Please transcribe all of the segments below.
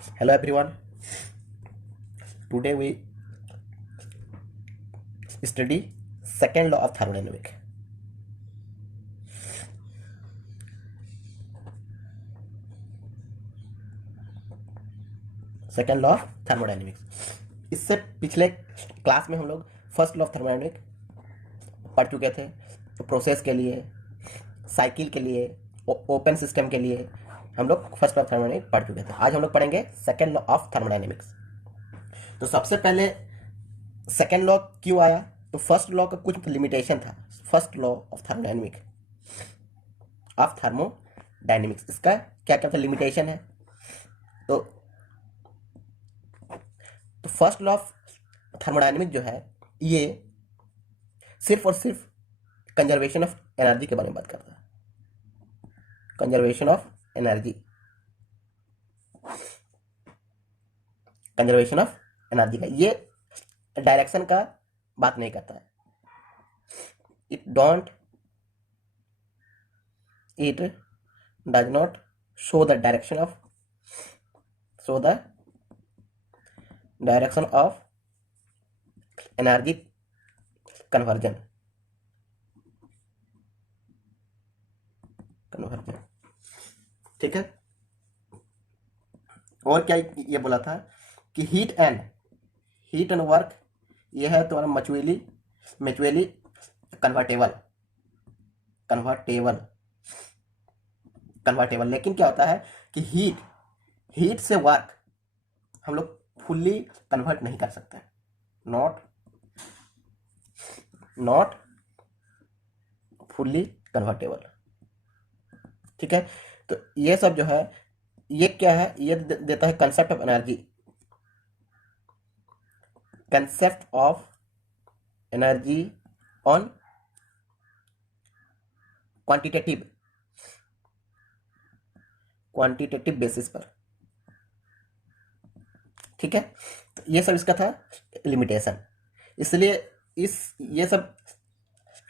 Hello everyone. Today we study second law of thermodynamics. Second law of thermodynamics. इससे पिछले class में हम लोग फर्स्ट लॉ ऑफ थर्मोडायनेमिक्स पढ़ चुके थे। तो प्रोसेस के लिए, साइकिल के लिए, ओपन सिस्टम के लिए हम लोग फर्स्ट लॉ ऑफ थर्मोडायनेमिक्स पढ़ चुके थे। आज हम लोग पढ़ेंगे सेकेंड लॉ ऑफ थर्मोडायनेमिक्स। तो सबसे पहले सेकेंड लॉ क्यों आया? तो फर्स्ट लॉ का कुछ लिमिटेशन था। फर्स्ट लॉ ऑफ थर्मोडायनेमिक्स इसका क्या क्या लिमिटेशन है? तो फर्स्ट लॉ ऑफ थर्मोडायनेमिक्स जो है ये सिर्फ और सिर्फ कंजर्वेशन ऑफ एनर्जी के बारे में बात करता है। कंजर्वेशन ऑफ एनर्जी का ये डायरेक्शन का बात नहीं करता है। It does not show the direction of energy conversion. ठीक है। और क्या ये बोला था कि हीट एंड वर्क ये है तुम्हारा म्यूचुअली कन्वर्टेबल। लेकिन क्या होता है कि हीट से वर्क हम लोग फुल्ली कन्वर्ट नहीं कर सकते। Not fully convertible. ठीक है। तो ये सब जो है ये क्या है? ये देता है concept of energy on quantitative basis पर। ठीक है। तो ये सब इसका था लिमिटेशन। इसलिए ये सब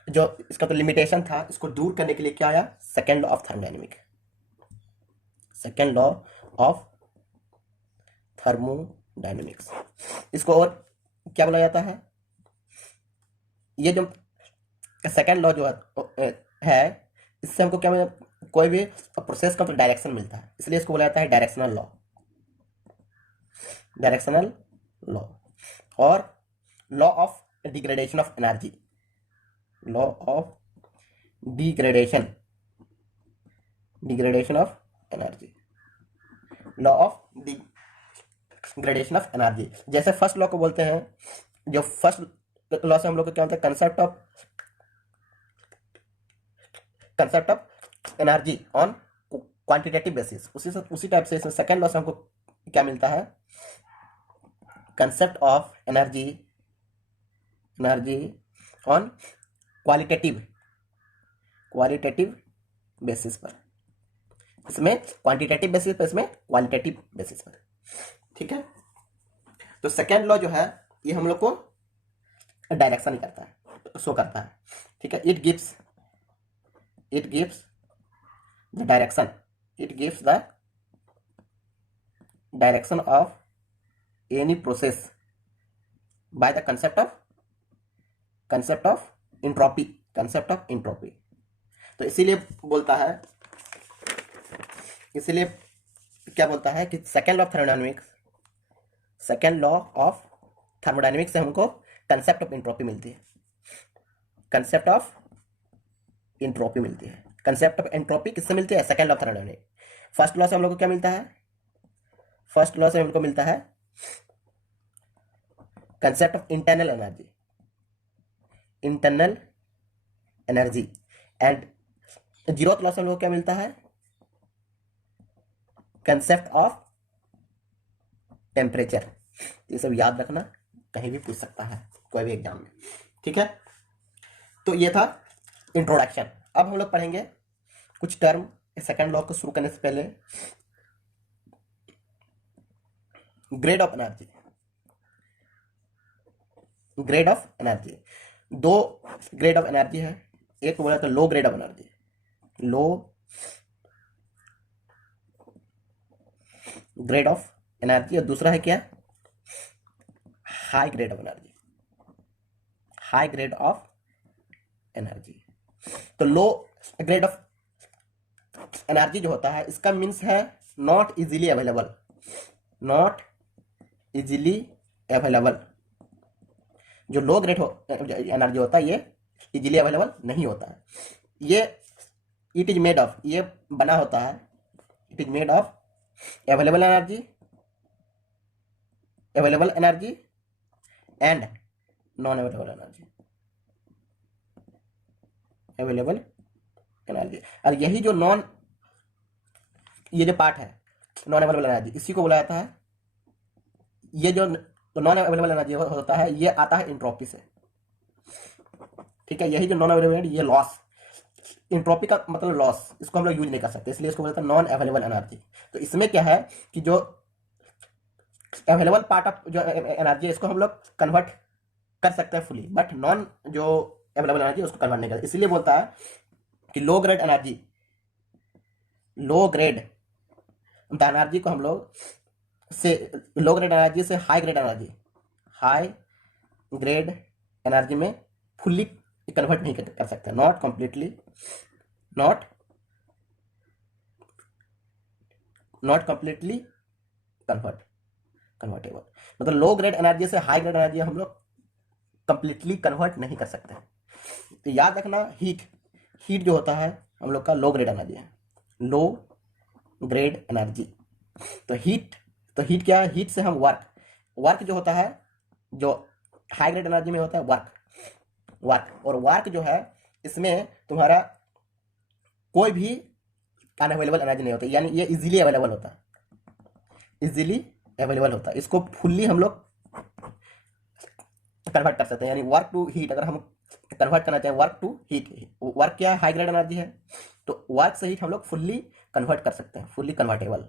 जो इसका तो लिमिटेशन था, इसको दूर करने के लिए क्या आया? Second law of thermodynamics. इसको और क्या बोला जाता है? ये जो सेकेंड लॉ जो है इससे हमको क्या मिला? कोई भी प्रोसेस का तो डायरेक्शन मिलता है, इसलिए इसको बोला जाता है डायरेक्शनल लॉ। और law of degradation of energy, law of degradation of energy. जैसे फर्स्ट लॉ को बोलते हैं, जो फर्स्ट लॉ से हम लोग को क्या होता है? Concept of energy on quantitative basis. उसी टाइप से सेकेंड लॉ से हमको क्या मिलता है? Concept of energy on qualitative basis पर। इसमें क्वांटिटेटिव बेसिस पर, इसमें क्वालिटेटिव बेसिस पर। ठीक है। तो सेकेंड लॉ जो है ये हम लोग को डायरेक्शन ही करता है, शो करता है। ठीक है। It gives the direction of any process by the concept of entropy. तो इसीलिए क्या बोलता है कि सेकेंड लॉ ऑफ थर्मोडायनेमिक्स से हमको कंसेप्ट ऑफ इंट्रोपी मिलती है। कंसेप्ट ऑफ एंट्रोपी किससे मिलती है? Second law of thermodynamics. First law से हम लोग को क्या मिलता है? फर्स्ट लॉ से हमको मिलता है concept of internal energy. And zeroth law से हम लोग को क्या मिलता है? Concept of temperature. ये सब याद रखना, कहीं भी पूछ सकता है कोई भी एग्जाम में। ठीक है। तो ये था इंट्रोडक्शन। अब हम लोग पढ़ेंगे कुछ टर्म सेकेंड लॉ को शुरू करने से पहले। Grade of energy. दो ग्रेड ऑफ एनर्जी है। एक बोला तो low grade of energy, low grade of energy, और दूसरा है क्या, high grade of energy, high grade of energy. तो लो ग्रेड ऑफ एनर्जी जो होता है इसका मीन्स है not easily available, not easily available. जो लो ग्रेड एनर्जी होता है ये इजीली अवेलेबल नहीं होता है। ये इट इज मेड ऑफ, ये बना होता है, it is made of available energy, available energy and non available energy, available energy. और यही जो ये जो पार्ट है नॉन अवेलेबल एनर्जी, इसी को बोला जाता है, ये जो नॉन अवेलेबल एनर्जी होता है ये आता है इंट्रोपी से, ठीक है। यही जो नॉन अवेलेबल एनर्जी, ये लॉस, इंट्रोपी का मतलब लॉस, इसको हम लोग यूज नहीं कर सकते, इसलिए इसको बोलते हैं नॉन अवेलेबल एनर्जी। तो इसमें क्या है कि जो अवेलेबल पार्ट ऑफ जो एनर्जी है इसको हम लोग कन्वर्ट कर सकते हैं फुली, बट नॉन जो अवेलेबल एनर्जी उसको कन्वर्ट नहीं करते, इसलिए बोलता है कि low grade energy, low grade energy को हम लोग से, लो ग्रेड एनर्जी से high grade energy, high grade energy में फुल्ली कन्वर्ट नहीं कर सकते, not completely, not completely convertible. मतलब लो ग्रेड एनर्जी से हाई ग्रेड एनर्जी हम लोग कंप्लीटली कन्वर्ट नहीं कर सकते। तो याद रखना, हीट जो होता है हम लोग का लो ग्रेड एनर्जी है, लो ग्रेड एनर्जी। तो हीट क्या है, हीट से हम वर्क जो होता है, जो हाई ग्रेड एनर्जी में होता है वर्क, और वर्क जो है इसमें तुम्हारा कोई भी अनअवेलेबल एनर्जी नहीं होता, यानी ये इजीली अवेलेबल होता है, इजीली अवेलेबल होता है। इसको फुल्ली हम लोग कन्वर्ट कर सकते हैं, यानी वर्क टू हीट अगर हम कन्वर्ट करना चाहें, वर्क टू हीट, वर्क क्या है, हाई ग्रेड एनर्जी है, तो वर्क से हीट हम लोग फुल्ली कन्वर्ट कर सकते हैं, फुल्ली कन्वर्टेबल,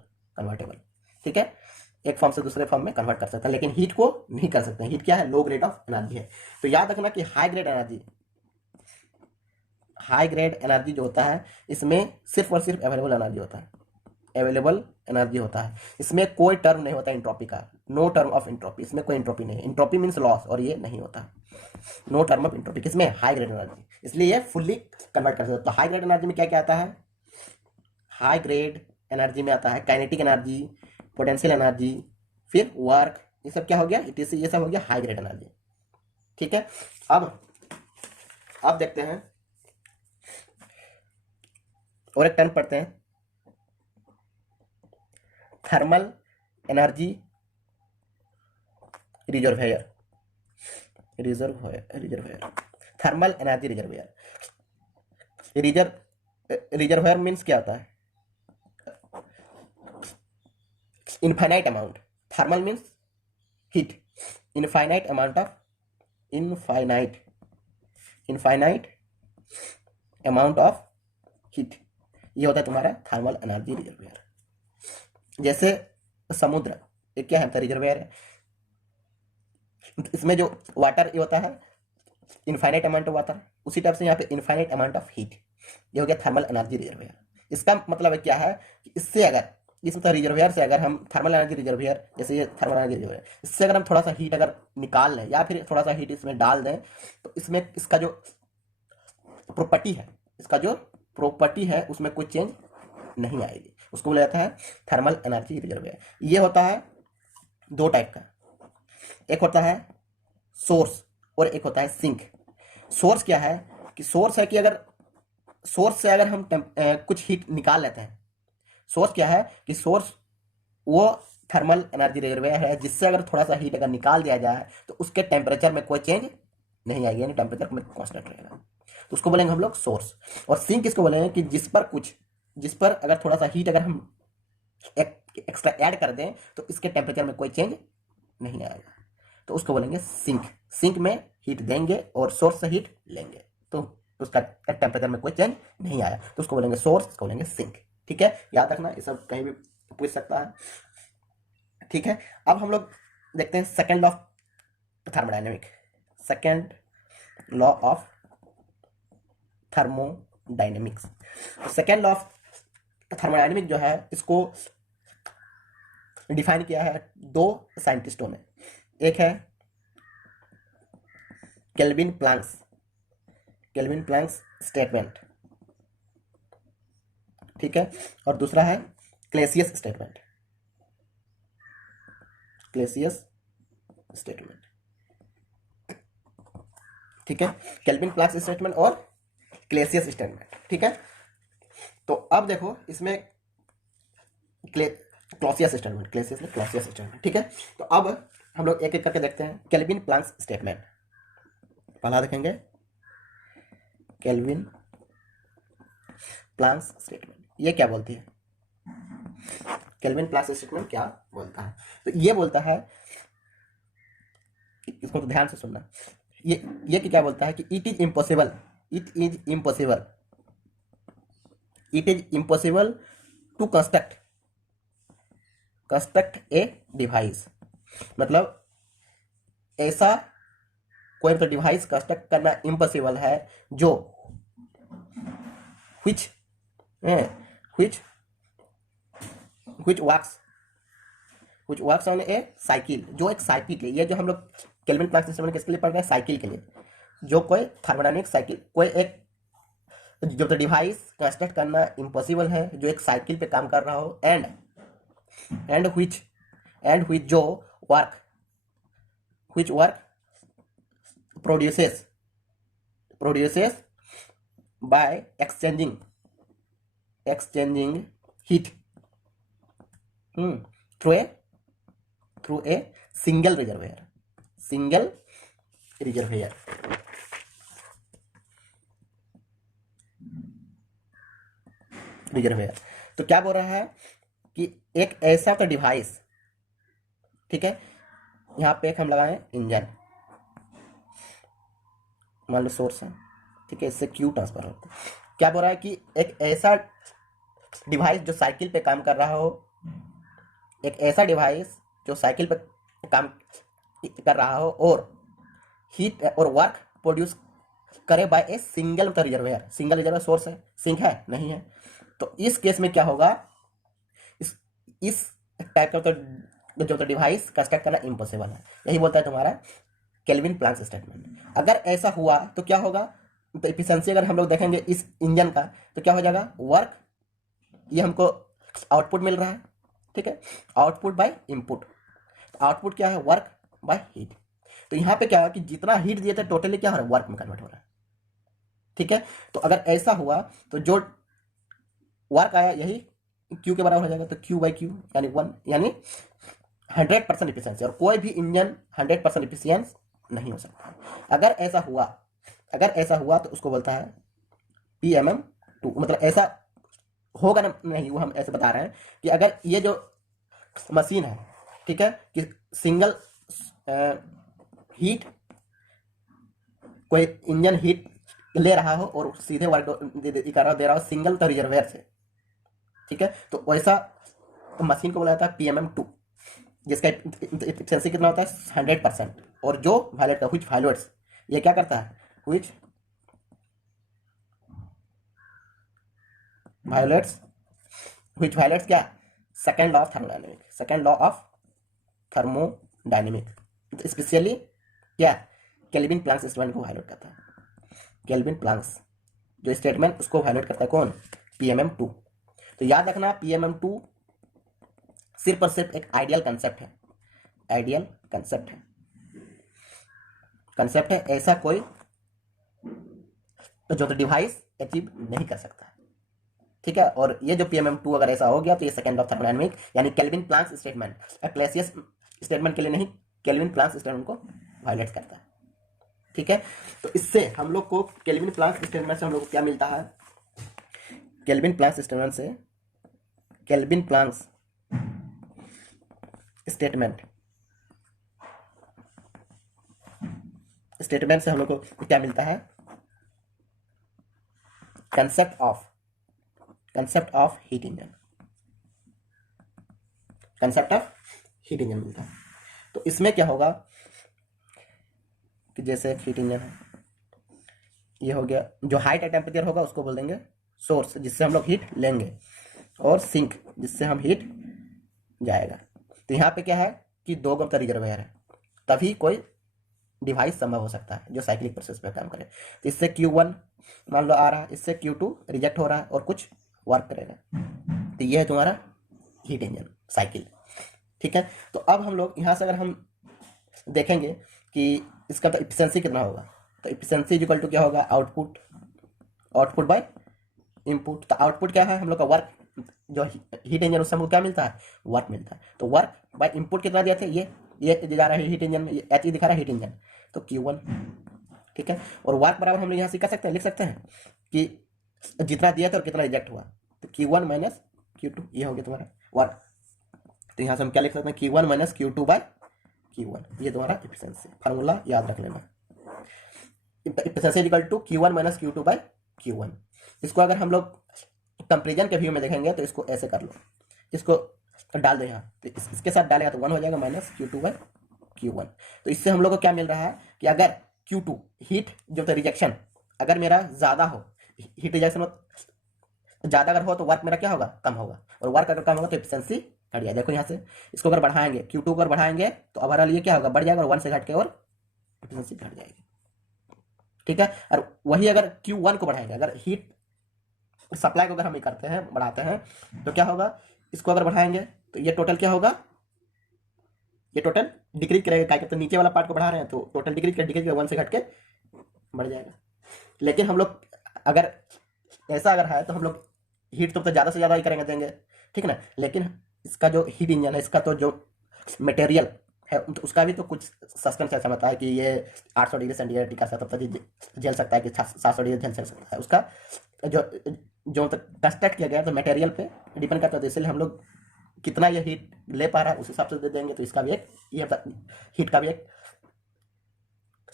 ठीक है। एक फॉर्म से दूसरे फॉर्म में कन्वर्ट कर सकते हैं, लेकिन हीट को नहीं कर सकते हैं। हीट क्या है, लो ग्रेड ऑफ एनर्जी है। तो याद रखना कि हाई ग्रेड एनर्जी जो होता है इसमें सिर्फ और सिर्फ अवेलेबल एनर्जी होता है, अवेलेबल एनर्जी होता है। इसमें कोई टर्म नहीं होता इंट्रोपी का, नो टर्म ऑफ इंट्रोपी, इसमें कोई इंट्रोपी नहीं है, इंट्रोपी मीन्स लॉस, और ये नहीं होता, नो टर्म ऑफ इंट्रोपी। किसमें, हाई ग्रेड एनर्जी, इसलिए ये फुल्ली कन्वर्ट कर सकते हैं। तो हाई ग्रेड एनर्जी में क्या क्या आता है, हाई ग्रेड एनर्जी में आता है काइनेटिक एनर्जी, पोटेंशियल एनर्जी, फिर वर्क, ये सब क्या हो गया, इट ये सब हो गया हाई ग्रेड एनर्जी, ठीक है। अब देखते हैं और एक टर्म पढ़ते हैं, thermal energy reservoir, thermal energy reservoir means क्या होता है, infinite amount, thermal means heat, infinite amount of heat, ये होता है तुम्हारा थर्मल एनर्जी रिजर्वायर। जैसे समुद्र एक क्या है, रिजर्वायर है, इसमें जो वाटर ये होता है इनफाइनाइट अमाउंट ऑफ वाटर, उसी टाइप से यहाँ पे इनफाइनाइट अमाउंट ऑफ हीट, ये हो गया थर्मल एनर्जी रिजर्वायर। इसका मतलब क्या है कि इससे अगर इस रिजर्वायर से अगर हम थर्मल एनर्जी रिजर्वायर, जैसे ये थर्मल एनर्जी रिजर्वायर, इससे अगर हम थोड़ा सा हीट अगर निकाल लें या फिर थोड़ा सा हीट इसमें डाल दें, तो इसमें इसका जो प्रॉपर्टी है उसमें कोई चेंज नहीं आएगी, उसको बोला जाता है थर्मल एनर्जी रिजर्वायर। ये होता है दो टाइप का, एक होता है सोर्स और एक होता है सिंक। सोर्स क्या है कि सोर्स है कि अगर सोर्स से अगर हम कुछ हीट निकाल लेते हैं, सोर्स क्या है कि सोर्स वो थर्मल एनर्जी रिजर्वायर है जिससे अगर थोड़ा सा हीट अगर निकाल दिया जाए तो उसके टेम्परेचर में कोई चेंज नहीं आएगी, यानी टेम्परेचर में कांस्टेंट रहेगा, तो उसको बोलेंगे हम लोग सोर्स। और सिंक किसको बोलेंगे कि जिस पर अगर थोड़ा सा हीट अगर हम एक्स्ट्रा ऐड कर दें तो इसके टेम्परेचर में कोई चेंज नहीं आएगा, तो उसको बोलेंगे सिंक। सिंक में हीट देंगे और सोर्स से हीट लेंगे तो उसका टेम्परेचर में कोई चेंज नहीं आया, तो उसको बोलेंगे सोर्स, उसको बोलेंगे सिंक, ठीक है। याद रखना, ये सब कहीं भी पूछ सकता है, ठीक है। अब हम लोग देखते हैं second law of thermodynamic, second law of thermodynamics. Second law of thermodynamic जो है इसको डिफाइन किया है दो साइंटिस्टों ने। एक है केल्विन प्लैंक्स स्टेटमेंट, ठीक है, और दूसरा है क्लेसियस स्टेटमेंट। ठीक है, केल्विन प्लैंक्स स्टेटमेंट और क्लेसियस स्टेटमेंट, ठीक है। तो अब देखो इसमें क्लॉसियस स्टेटमेंट, ठीक है। तो अब हम लोग एक एक करके देखते हैं। केल्विन प्लैंक्स स्टेटमेंट पहला देखेंगे। केल्विन प्लैंक्स स्टेटमेंट ये क्या बोलती है? केल्विन प्लैंक्स स्टेटमेंट क्या बोलता है? तो ये बोलता है, इसको तो ध्यान से सुनना, ये क्या बोलता है कि it is impossible to construct a device. मतलब ऐसा कोई तो डिवाइस कंस्ट्रक्ट करना इम्पॉसिबल है जो which works on A cycle, जो एक साइकिल है। ये जो हम लोग केल्विन प्लैंक्स स्टेटमेंट किसके लिए पढ़ रहे हैं? साइकिल के लिए। जो कोई थर्मोडायनेमिक साइकिल, कोई एक जो तो डिवाइस कंस्ट्रक्ट करना इम्पॉसिबल है जो एक साइकिल पे काम कर रहा हो, एंड which जो work produces by exchanging heat through a single reservoir। तो क्या बोल रहा है कि एक ऐसा तो डिवाइस, ठीक है, यहाँ पे एक हम लगाएं इंजन, मान लो सोर्स है, ठीक है, इससे क्यू ट्रांसफर होता है। क्या बोल रहा है कि एक ऐसा डिवाइस जो साइकिल पे काम कर रहा हो, एक ऐसा डिवाइस जो साइकिल पे काम कर रहा हो और हीट और वर्क प्रोड्यूस करे by a single reservoir source है, सिंक है नहीं है। तो इस केस में क्या होगा, इस टाइप का जो तो डिवाइस कंस्ट्रक्ट करना इम्पॉसिबल है। यही बोलता है तुम्हारा केल्विन प्लैंक्स स्टेटमेंट। अगर ऐसा हुआ तो क्या होगा? तो एफिशिएंसी अगर हम लोग देखेंगे इस इंजन का तो क्या हो जाएगा? वर्क, ये हमको आउटपुट मिल रहा है, ठीक है, आउटपुट बाय इनपुट। तो आउटपुट क्या है? Work by heat. तो यहाँ पे क्या है कि जितना हीट दिए थे टोटली क्या हो रहा है? वर्क में कन्वर्ट हो रहा है, ठीक है। तो अगर ऐसा हुआ तो जो वर्क आया यही क्यू के बराबर हो जाएगा। तो क्यू बाई क्यू यानी 1, यानी 100% इफिशियंसी। और कोई भी इंजन 100% इफिशियंस नहीं हो सकता। अगर ऐसा हुआ तो उसको बोलता है PMM2। मतलब ऐसा होगा ना, नहीं, वो हम ऐसे बता रहे हैं कि अगर ये जो मशीन है, ठीक है, कि सिंगल हीट, कोई इंजन हीट ले रहा हो और सीधे वर्क दे रहा हो सिंगल तो रिजर्वेयर से, ठीक है, तो वैसा मशीन को बोला जाता है PMM2, जिसका एफिशिएंसी कितना होता है? 100%। और जो वायलेट का व्हिच वायलेट्स, ये क्या करता है? व्हिच वायलेट्स क्या? Second law of thermodynamic. Specially क्या? केल्विन प्लैंक्स स्टेटमेंट को वायलेट करता है। केल्विन प्लैंक्स जो स्टेटमेंट उसको वायलेट करता है कौन? PMM2। तो याद रखना PMM2 सिर्फ और सिर्फ एक आइडियल कंसेप्ट है। ऐसा कोई तो जो तो डिवाइस अचीव नहीं कर सकता, ठीक है। और ये जो PMM2 अगर ऐसा हो गया तो ये सेकंड ऑफ थर्मोडायनेमिक यानी केल्विन प्लैंक्स स्टेटमेंट, क्लेसियस स्टेटमेंट के लिए नहीं, केल्विन प्लैंक्स स्टेटमेंट को वायलेट करता है, ठीक है। तो इससे हम लोग को केल्विन प्लैंक्स स्टेटमेंट से हम लोग को क्या मिलता है? केल्विन प्लैंक्स स्टेटमेंट से हम लोग को क्या मिलता है? कंसेप्ट ऑफ हीट इंजन मिलता है। तो इसमें क्या होगा कि जैसे एक हीट इंजन है, ये हो गया, जो हाई टेम्परेचर होगा उसको बोल देंगे सोर्स, जिससे हम लोग हीट लेंगे, और सिंक, जिससे हम हीट जाएगा, तो यहाँ पे क्या है कि 2 गुप्त रिजर्वायर है, तभी कोई डिवाइस संभव हो सकता है जो साइक्लिक प्रोसेस पे काम करे। तो इससे Q1 मान लो आ रहा है, इससे Q2 रिजेक्ट हो रहा है और कुछ वर्क करेगा। तो ये है तुम्हारा हीट इंजन साइकिल। ठीक है, तो अब हम लोग यहाँ से अगर हम देखेंगे कि इसका तो इफिशियंसी कितना होगा, तो इफिशियंसी इक्वल टू क्या होगा, आउटपुट बाय इनपुट। तो आउटपुट क्या है हम लोग का, वर्क। जो हीट इंजन उससे हमको क्या मिलता है, वर्क मिलता है। तो वर्क बाय इनपुट कितना दिया थे, ये जा रहा है हीट इंजन में, एच दिखा रहा है हीट इंजन, तो Q1। ठीक है, और वर्क बराबर हम लोग यहाँ से कर सकते हैं, लिख सकते हैं कि जितना दिया था और कितना रिजेक्ट हुआ, तो Q1 माइनस Q2, ये हो गया तुम्हारा वर्क। तो यहाँ से हम क्या लिख सकते हैं, Q1 minus Q2 by Q1, ये तुम्हारा इफिशियंसी फार्मूला याद रख लेना। Efficiency equal to Q1 minus Q2 by Q1। इसको अगर हम लोग कंपेरिजन के व्यू में देखेंगे तो इसको ऐसे कर लो, इसको डाल दो यहाँ, तो इसके साथ डालेगा तो 1 हो जाएगा माइनस Q2 बाय Q1। तो इससे हम लोग को क्या मिल रहा है कि अगर Q2 हीट जो तो रिजेक्शन अगर मेरा ज़्यादा हो, हीट रिजेक्शन ज़्यादा अगर हो तो वर्क मेरा क्या होगा, कम होगा, और वर्क अगर कम होगा तो एफिशिएंसी घट जाएगा। देखो यहाँ से इसको अगर बढ़ाएंगे, Q2 को अगर बढ़ाएंगे तो ओवरऑल ये क्या होगा, बढ़ जाएगा, और 1 से घट के और एफिशिएंसी घट जाएगी। ठीक है, और वही अगर Q1 को बढ़ाएंगे, अगर हीट सप्लाई को अगर हम ये करते हैं, बढ़ाते हैं, तो क्या होगा, इसको अगर बढ़ाएंगे तो ये टोटल क्या होगा, ये टोटल डिक्रीज करेगा, क्या कहते हैं, नीचे वाला पार्ट को बढ़ा रहे हैं तो टोटल डिक्रीज कर 1 से घट के बढ़ जाएगा। लेकिन हम लोग अगर ऐसा अगर है तो हम लोग हीट तो ज़्यादा से ज़्यादा ही करेंगे, देंगे, ठीक है ना। लेकिन इसका जो हीट इंजन है, इसका तो जो मटेरियल है तो उसका भी तो कुछ सस्पेंस ऐसा होता है कि ये 800 डिग्री सेंटीग्रेड टिका तब तक झेल सकता है, कि 700 डिग्री झेल सकता है। उसका जो जो कंस्ट्रक्ट किया गया तो मटेरियल पे डिपेंड करता है, तो इसलिए हम लोग कितना ये हीट ले पा रहा है उस हिसाब से दे देंगे। तो इसका भी एक ये हीट का भी एक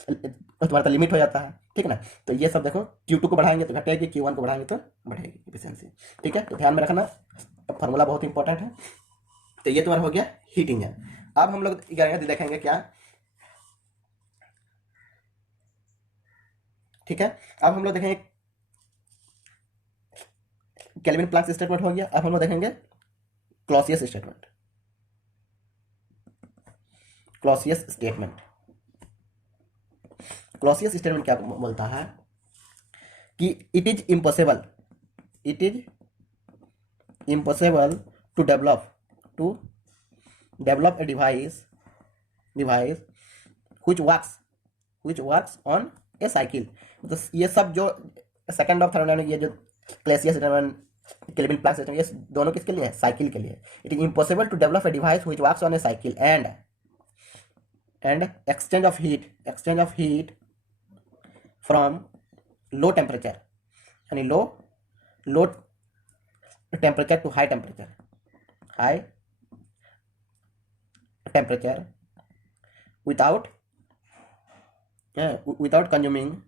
तुम्हारा लिमिट हो जाता है, ठीक है ना। तो ये सब देखो, Q2 को बढ़ाएंगे तो घटेगी, Q1 को बढ़ाएंगे तो बढ़ेगी एफिशिएंसी। ठीक है, तो ध्यान में रखना, फार्मूला बहुत इंपॉर्टेंट है। तो ये तुम्हारा हो गया हीट इंजन। अब हम लोग देखेंगे क्या, ठीक है, अब हम लोग देखेंगे केल्विन प्लैंक स्टेटमेंट हो गया। अब हम लोग देखेंगे क्लॉसियस स्टेटमेंट। क्लॉसियस स्टेटमेंट क्या बोलता है कि it is impossible to develop a device which works on a cycle. तो ये सब जो सेकंड ऑफ थर्मोडायनामिक्स, ये जो Clausius statement, Kelvin Planck statement, ये दोनों किसके लिए है, साइकिल के लिए। It is impossible to develop a device which works on a cycle and exchange of heat from low temperature, यानी low temperature to high temperature without consuming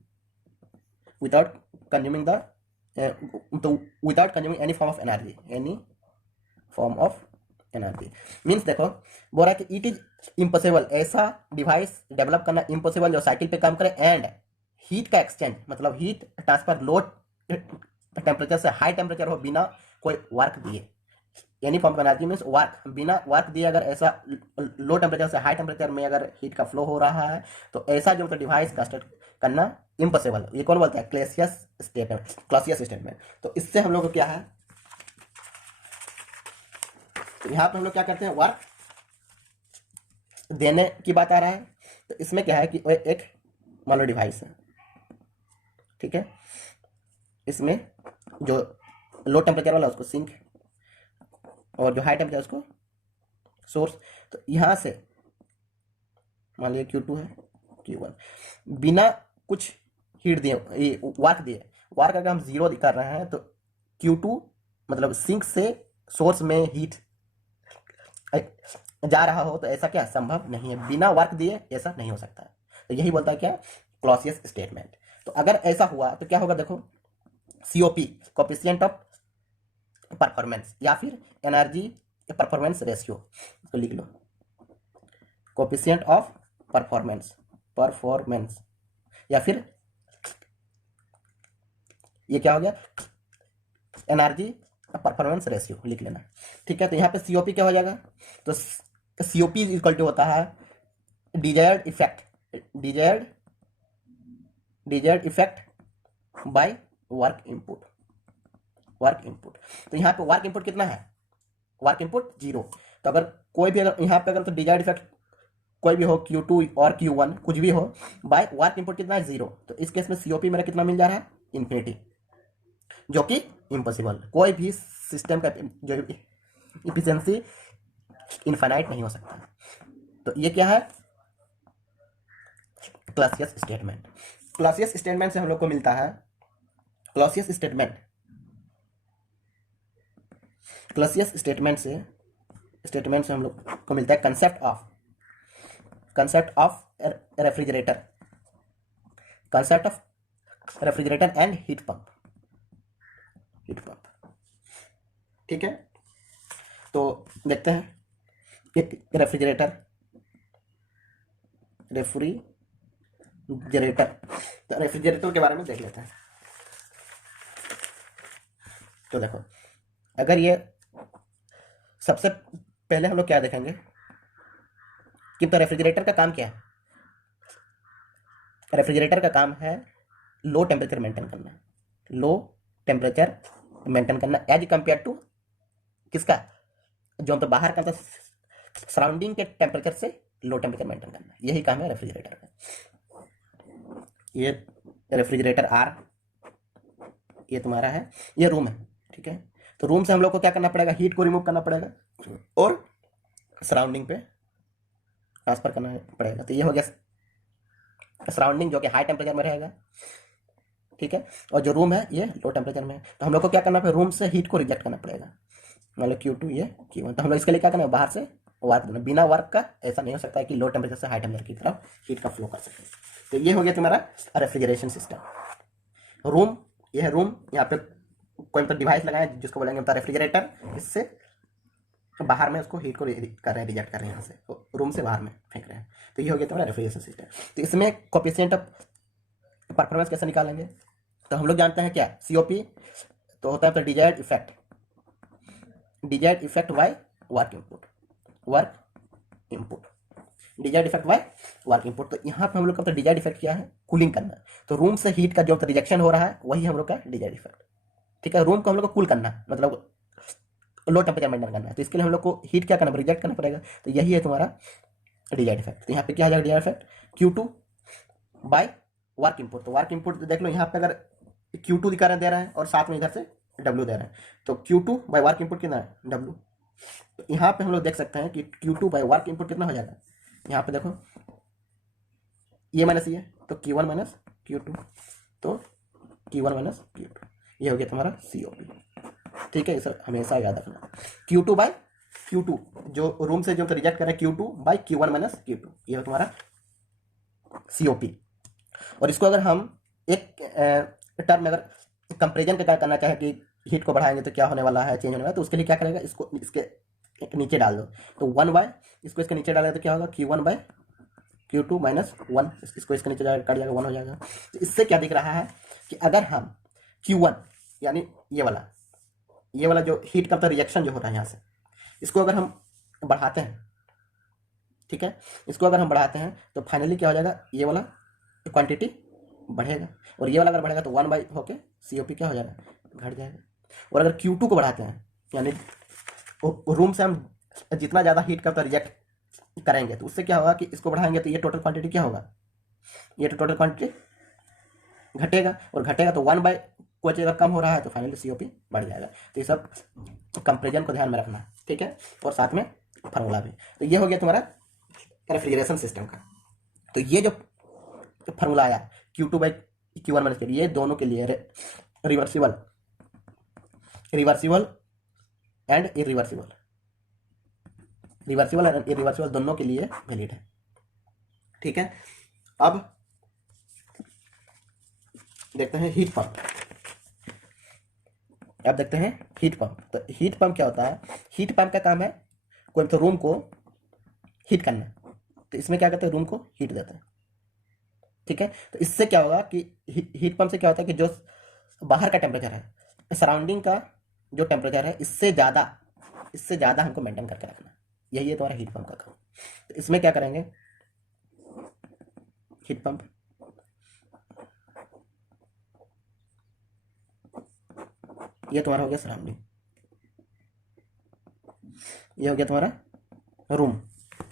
any form of energy, means देखो बोल रहा है कि it is impossible, ऐसा device develop करना impossible जो cycle पे काम करे, एंड हीट का एक्सचेंज मतलब हीट ट्रांसफर लो टेम्परेचर से हाई टेम्परेचर हो बिना कोई वर्क दिए, any form of energy means work, बिना वर्क दिए अगर ऐसा लो टेम्परेचर से हाई टेम्परेचर में अगर हीट का फ्लो हो रहा है तो ऐसा जो डिवाइस कंस्ट्रक्ट करना इम्पॉसिबल। ये कौन बोलता है, क्लॉसियस स्टेटमेंट। तो इससे हम लोग को क्या है, तो यहाँ पर हम लोग क्या करते हैं, वर्क देने की बात आ रहा है। तो इसमें क्या है कि एक मान लो डिवाइस है, ठीक है, इसमें जो लो टेम्परेचर वाला उसको सिंक और जो हाई टेम्परेचर उसको सोर्स। तो यहाँ से मान लिया Q2 है, Q1 बिना कुछ हीट दिए, वर्क अगर हम 0 कर रहे हैं तो Q2 मतलब सिंक से सोर्स में हीट जा रहा हो तो ऐसा क्या संभव नहीं है, बिना वर्क दिए ऐसा नहीं हो सकता। तो यही बोलता है क्या, क्लॉसियस स्टेटमेंट। तो अगर ऐसा हुआ तो क्या होगा, देखो COP कोएफिशिएंट ऑफ परफॉर्मेंस या फिर एनर्जी परफॉर्मेंस रेशियो, इसको लिख लो, कोएफिशिएंट ऑफ परफॉर्मेंस या फिर ये क्या हो गया, एनर्जी परफॉर्मेंस रेशियो लिख लेना। ठीक है, तो यहाँ पे COP क्या हो जाएगा, तो COP इक्वल टू होता है desired effect, desired effect by work input, work input. तो यहाँ पे वर्क इनपुट कितना है, वर्क इनपुट 0। तो अगर कोई भी, अगर यहाँ पे अगर तो डिजायर्ड इफेक्ट कोई भी हो Q2 और Q1 कुछ भी हो, बाय वर्क इनपुट कितना है 0, तो इस केस में COP मेरा कितना मिल जा रहा है, इन्फिनिटी, जो कि इम्पॉसिबल। कोई भी सिस्टम का जो इफिशिएंसी इनफाइनाइट नहीं हो सकता। तो ये क्या है, क्लॉसियस स्टेटमेंट। क्लॉसियस स्टेटमेंट से हम लोग को मिलता है, क्लॉसियस स्टेटमेंट, क्लॉसियस स्टेटमेंट से हम लोग को मिलता है concept of refrigerator, concept of refrigerator and heat pump, ठीक है। तो देखते हैं एक रेफ्रिजरेटर, तो रेफ्रिजरेटर के बारे में देख लेते हैं। तो देखो, अगर ये सबसे पहले हम लोग क्या देखेंगे कि तो रेफ्रिजरेटर का काम क्या है, रेफ्रिजरेटर का काम है लो टेम्परेचर मेंटेन करना, लो टेम्परेचर मेंटेन करना एज कंपेयर टू किसका, जो हम तो बाहर का, सराउंडिंग के टेम्परेचर से लो टेम्परेचर मेंटेन करना, यही काम है रेफ्रिजरेटर का। ये रेफ्रिजरेटर आर, ये तुम्हारा है, ये रूम है, ठीक है। तो रूम से हम लोग को क्या करना पड़ेगा, हीट को रिमूव करना पड़ेगा और सराउंडिंग पे ट्रांसफर करना पड़ेगा। तो ये हो गया सराउंडिंग, जो कि हाई टेम्परेचर में रहेगा, ठीक है। और जो रूम है ये लो टेम्परेचर में है। तो हम लोग को क्या करना पड़ेगा, रूम से हीट को रिजेक्ट करना पड़ेगा, मतलब Q2 ये Q1। तो हम लोग इसके लिए क्या करना है, बाहर से वर्क देना, बिना वर्क का ऐसा नहीं हो सकता है कि लो टेम्परेचर से हाई टेम्परेचर की तरफ हीट का फ्लो कर सके। तो ये हो गया तुम्हारा रेफ्रिजरेशन सिस्टम। रूम, ये है रूम, यहाँ पे कोई मतलब डिवाइस लगाए जिसको बोलेंगे मतलब रेफ्रिजरेटर, इससे बाहर में उसको हीट को कर रहे हैं, रिजेक्ट कर रहे हैं, यहाँ से रूम से बाहर में फेंक रहे हैं। तो ये हो गया तुम्हारा रेफ्रिजरेशन सिस्टम। तो इसमें कोएफिशिएंट ऑफ परफॉर्मेंस कैसे निकालेंगे, तो हम लोग जानते हैं क्या, COP तो होता है तो desired effect by work input, desired effect by work input. तो यहाँ पे हम लोग का तो डिजायर्ड इफेक्ट क्या है, कूलिंग करना। तो रूम से हीट का जो रिजेक्शन हो रहा है वही हम लोग का डिजायर्ड इफेक्ट, ठीक है। रूम को हम लोग को कूल करना, मतलब लो टेम्परेचर मेंटेन करना है, तो इसके लिए हम लोग को हीट क्या करना, रिजेक्ट करना पड़ेगा। तो यही है तुम्हारा डिजायर्ड इफेक्ट। तो यहाँ पे क्या आ जाएगा desired effect, Q2 by work input. तो वर्क इनपुट देख लो, यहाँ पे अगर Q2 दिखा रहे दे रहे हैं और साथ में इधर से W दे रहे हैं, तो Q2 बाय वर्क इनपुट कितना है, W। तो यहाँ पे हम लोग देख सकते हैं कि Q2 बाय वर्क इनपुट कितना हो जाएगा, यहाँ पे देखो ये माइनस ये, तो Q1 माइनस Q2, तो Q1 माइनस Q2, ये हो गया तुम्हारा COP, ठीक है। सर हमेशा याद रखना, Q2 बाय Q2, जो रूम से जो रिजेक्ट कर रहे हैं Q2 by Q1 minus Q2, ये हो तुम्हारा COP। और इसको अगर हम एक टर्म में अगर कंपेरिजन का करना चाहे कि हीट को बढ़ाएंगे तो क्या होने वाला है, चेंज होने वाला है, तो उसके लिए क्या करेगा, इसको इसके एक नीचे डाल दो, तो 1 बाय, इसको इसके नीचे डालेगा तो क्या होगा, Q1 बाय Q2 माइनस 1, इसको इसके नीचे काट जाएगा, 1 हो जाएगा। तो इससे क्या दिख रहा है कि अगर हम Q1 यानी ये वाला जो हीट का रिएक्शन जो हो रहा है यहाँ से, इसको अगर हम बढ़ाते हैं, ठीक है, इसको अगर हम बढ़ाते हैं तो फाइनली क्या हो जाएगा, ये वाला क्वांटिटी बढ़ेगा, और ये वाला अगर बढ़ेगा तो 1 बाई होके COP क्या हो जाएगा, घट जाएगा। और अगर Q2 को बढ़ाते हैं, यानी रूम से हम जितना ज़्यादा हीट का रिजेक्ट करेंगे, तो उससे क्या होगा कि इसको बढ़ाएंगे तो ये टोटल क्वांटिटी क्या होगा, ये तो टोटल क्वांटिटी घटेगा, और घटेगा तो 1 बाई कोई चीज़ अगर कम हो रहा है तो फाइनली COP बढ़ जाएगा। तो ये सब कंपेरिजन को ध्यान में रखना, ठीक है, और साथ में फार्मूला भी। तो ये हो गया तुम्हारा रेफ्रिजरेशन सिस्टम का। तो ये जो फार्मूला आया Q2 by Q1 minus Q2, ये दोनों के लिए reversible and irreversible, reversible and irreversible दोनों के लिए वैलिड है, ठीक है। अब देखते हैं हीट पंप। अब देखते हैं हीट पंप। तो हीट पंप क्या होता है, हीट पंप का काम है कोई तो रूम को हीट करना, तो इसमें क्या करते हैं, रूम को हीट देते हैं, ठीक है। तो इससे क्या होगा कि हीट पंप से क्या होता है कि जो बाहर का टेम्परेचर है, सराउंडिंग का जो टेम्परेचर है, इससे ज़्यादा हमको मेंटेन करके रखना, यही है तुम्हारा हीट पंप का काम। तो इसमें क्या करेंगे, हीट पंप ये तुम्हारा हो गया सराउंडिंग, ये हो गया तुम्हारा रूम।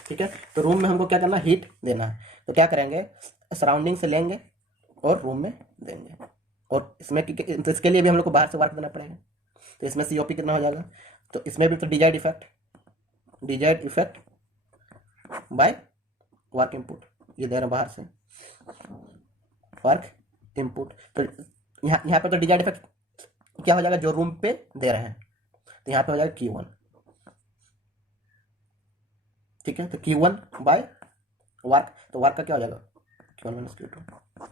ठीक है, तो रूम में हमको क्या करना, हीट देना है। तो क्या करेंगे, सराउंडिंग से लेंगे और रूम में देंगे। और इसमें तो इसके लिए भी हम लोग को बाहर से वर्क देना पड़ेगा। तो इसमें सीओपी कितना हो जाएगा, तो इसमें भी तो desired effect by work input, ये दे रहे हैं बाहर से वर्क इनपुट। तो यहाँ पे तो डिजायर्ड इफेक्ट क्या हो जाएगा, जो रूम पे दे रहे हैं, तो यहाँ पे हो जाएगा Q1। ठीक है, तो Q1 बाय वर्क, तो वर्क का क्या हो जाएगा Q1 माइनस Q2।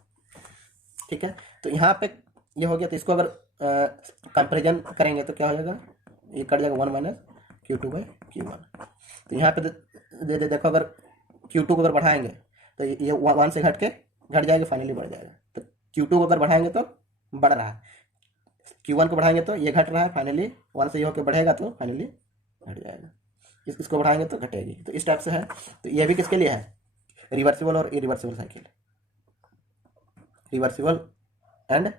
ठीक है, तो यहाँ पे ये हो गया। तो इसको अगर कंपेरिजन करेंगे तो क्या हो जाएगा, ये कट जाएगा 1 माइनस Q2 बाई Q1। तो यहाँ पे देखो, अगर Q2 को अगर बढ़ाएंगे तो ये 1 से घट जाएगा, फाइनली बढ़ जाएगा। तो Q2 को अगर बढ़ाएंगे तो बढ़ रहा है, Q1 को बढ़ाएंगे तो ये घट रहा है, फाइनली 1 से ये होकर बढ़ेगा तो फाइनली घट जाएगा। इसको बढ़ाएंगे तो घटेगी। तो इस टाइप से है। तो ये भी किसके लिए है, रिवर्सिबल और irreversible cycle, reversible and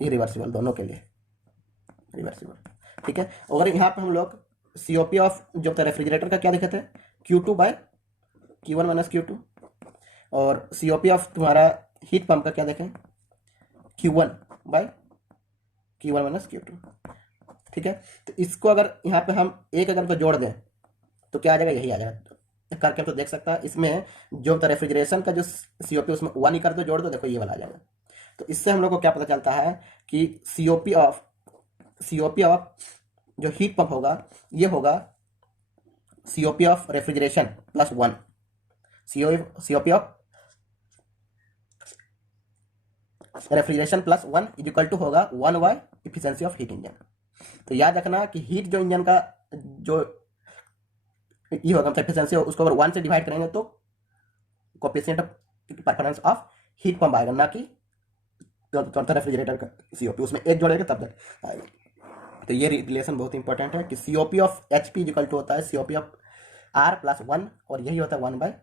irreversible दोनों के लिए रिवर्सिबल। ठीक है, अगर यहाँ पे हम लोग सीओपी ऑफ जो था रेफ्रिजरेटर का क्या देखे थे, Q2 by Q1 minus Q2, और सीओपी ऑफ तुम्हारा हीट पंप का क्या देखें, Q1 bye Q1 minus Q2। ठीक है, तो इसको अगर यहाँ पे हम एक अगर तो जोड़ दें तो क्या आ जाएगा, यही आ जाएगा। करके हम तो देख सकता है, इसमें जो होता है रेफ्रिजरेशन का जो सीओपी उसमें 1 ही कर दो, जोड़ दो, देखो ये वाला आ जाएगा। तो इससे हम लोग को क्या पता चलता है कि सीओपी ऑफ जो हीट पंप होगा ये होगा COP of refrigeration plus 1, COP of refrigeration plus 1 is equal to होगा 1 by efficiency of heat engine. तो याद रखना कि हीट जो इंजन का जो ये होगा एफिशिएंसी, उसको अगर 1 से डिवाइड करेंगे तो coefficient of performance of heat pump आएगा, ना कि रेफ्रिजरेटर का सीओपी, उसमें एक जोड़ेगा तब तक आएगा। तो ये रिलेशन बहुत इंपॉर्टेंट है कि COP of HP equal to होता है सीओपी ऑफ आर प्लस 1, और यही होता है 1 by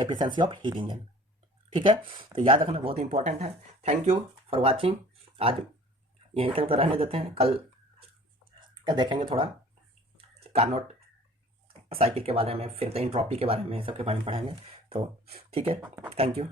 efficiency of heat engine. ठीक है, तो याद रखना बहुत इंपॉर्टेंट है। Thank you for watching. आज यहीं तक तो रहने देते हैं, कल देखेंगे थोड़ा कार्नोट साइकिल के बारे में, फिर एंट्रोपी के बारे में, सबके बारे में पढ़ेंगे। तो ठीक है, थैंक यू।